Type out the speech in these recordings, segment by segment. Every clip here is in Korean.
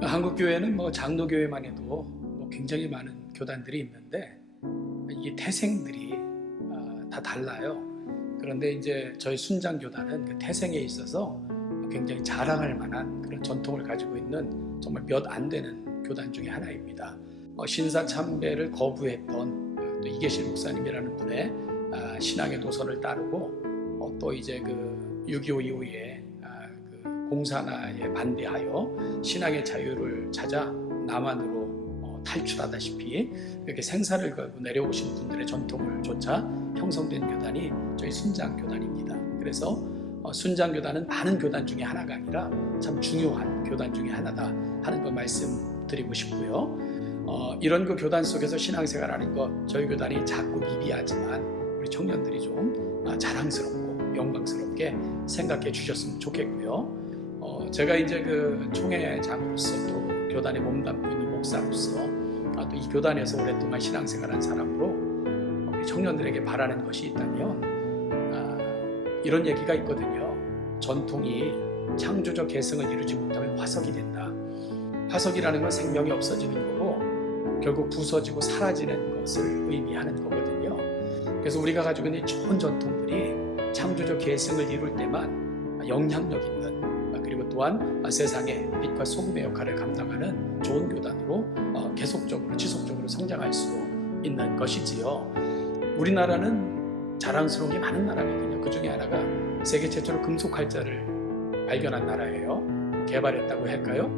한국 교회는 뭐 장로 교회만 해도 뭐 굉장히 많은 교단들이 있는데 이게 태생들이 아, 다 달라요. 그런데 이제 저희 순장 교단은 그 태생에 있어서 굉장히 자랑할 만한 그런 전통을 가지고 있는 정말 몇 안 되는 교단 중에 하나입니다. 어, 신사 참배를 거부했던 어, 또 이계실 목사님이라는 분의 아, 신앙의 노선을 따르고 어, 또 이제 그 6.25 이후에 공산화에 반대하여 신앙의 자유를 찾아 남한으로 어, 탈출하다시피 이렇게 생사를 걸고 내려오신 분들의 전통을 조차 형성된 교단이 저희 순장 교단입니다. 그래서 어, 순장 교단은 많은 교단 중에 하나가 아니라 참 중요한 교단 중에 하나다 하는 거 말씀드리고 싶고요. 어, 이런 그 교단 속에서 신앙생활하는 것 저희 교단이 작고 미비하지만 우리 청년들이 좀 아, 자랑스럽고 영광스럽게 생각해 주셨으면 좋겠고요. 어, 제가 이제 그 총회장으로서 또 교단에 몸담고 있는 목사로서 아, 또이 교단에서 오랫동안 신앙생활한 사람으로 우리 청년들에게 바라는 것이 있다면 아, 이런 얘기가 있거든요. 전통이 창조적 개성을 이루지 못하면 화석이 된다. 화석이라는 건 생명이 없어지는 거고 결국 부서지고 사라지는 것을 의미하는 거거든요. 그래서 우리가 가지고 있는 이 좋은 전통들이 창조적 개성을 이룰 때만 영향력 있는 또한 세상에 빛과 소금의 역할을 감당하는 좋은 교단으로 어, 계속적으로 지속적으로 성장할 수 있는 것이지요. 우리나라는 자랑스러운 게 많은 나라거든요. 그 중에 하나가 세계 최초로 금속 활자를 발견한 나라예요. 개발했다고 할까요?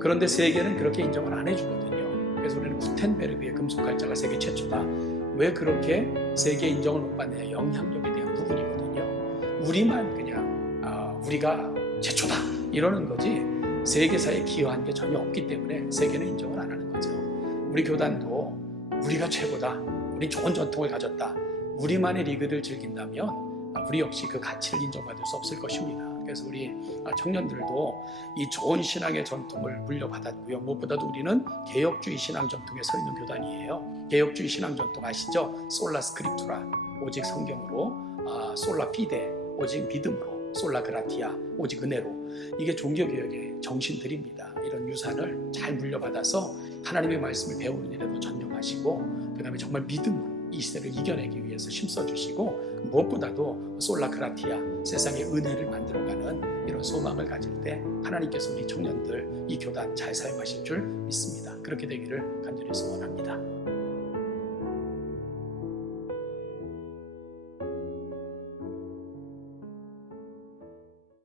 그런데 세계는 그렇게 인정을 안 해주거든요. 그래서 우리는 구텐베르그의 금속 활자가 세계 최초다. 왜 그렇게 세계 인정을 못 받느냐? 영향력에 대한 부분이거든요. 우리만 그냥 아, 우리가 최초다 이러는 거지 세계사에 기여한 게 전혀 없기 때문에 세계는 인정을 안 하는 거죠. 우리 교단도 우리가 최고다. 우리 좋은 전통을 가졌다. 우리만의 리그를 즐긴다면 아, 우리 역시 그 가치를 인정받을 수 없을 것입니다. 그래서 우리 아, 청년들도 이 좋은 신앙의 전통을 물려받았고요. 무엇보다도 우리는 개혁주의 신앙 전통에 서 있는 교단이에요. 개혁주의 신앙 전통 아시죠? 솔라 스크립투라 오직 성경으로, 아, 솔라 피데 오직 믿음으로, 솔라 그라티아 오직 은혜로 이게 종교개혁의 정신들입니다. 이런 유산을 잘 물려받아서 하나님의 말씀을 배우는 일에도 전념하시고 그 다음에 정말 믿음으로 이 시대를 이겨내기 위해서 힘써주시고 무엇보다도 솔라크라티아 세상의 은혜를 만들어가는 이런 소망을 가질 때 하나님께서 우리 청년들 이 교단 잘 사용하실 줄 믿습니다. 그렇게 되기를 간절히 소원합니다.